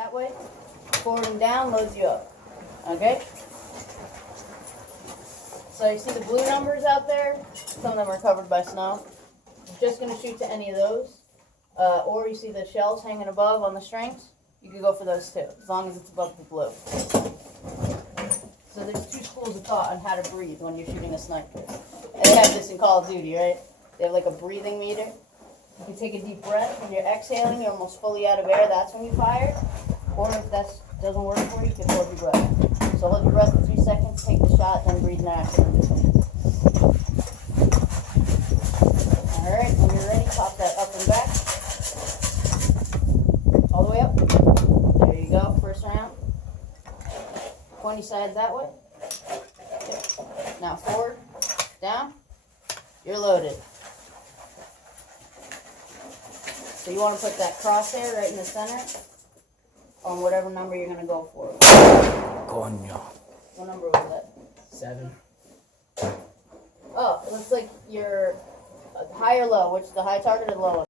That way, forward and down loads you up. Okay? So you see the blue numbers out there? Some of them are covered by snow. You're just going to shoot to any of those. Or you see the shells hanging above on the strings. You can go for those too, as long as it's above the blue. So there's two schools of thought on how to breathe when you're shooting a sniper. And they have this in Call of Duty, right? They have like a breathing meter. You can take a deep breath. When you're exhaling, you're almost fully out of air. That's when you fire. Or if that doesn't work for you, you can hold your breath. So hold your breath for 3 seconds, take the shot, then breathe naturally in between. Alright, when you're ready, pop that up and back. All the way up. There you go, first round. Pointy side that way. Okay. Now forward, down. You're loaded. So you want to put that crosshair right in the center on whatever number you're going to go for. Coño. What number was that? 7. Oh, it looks like you're high or low. Which the high target or the low one?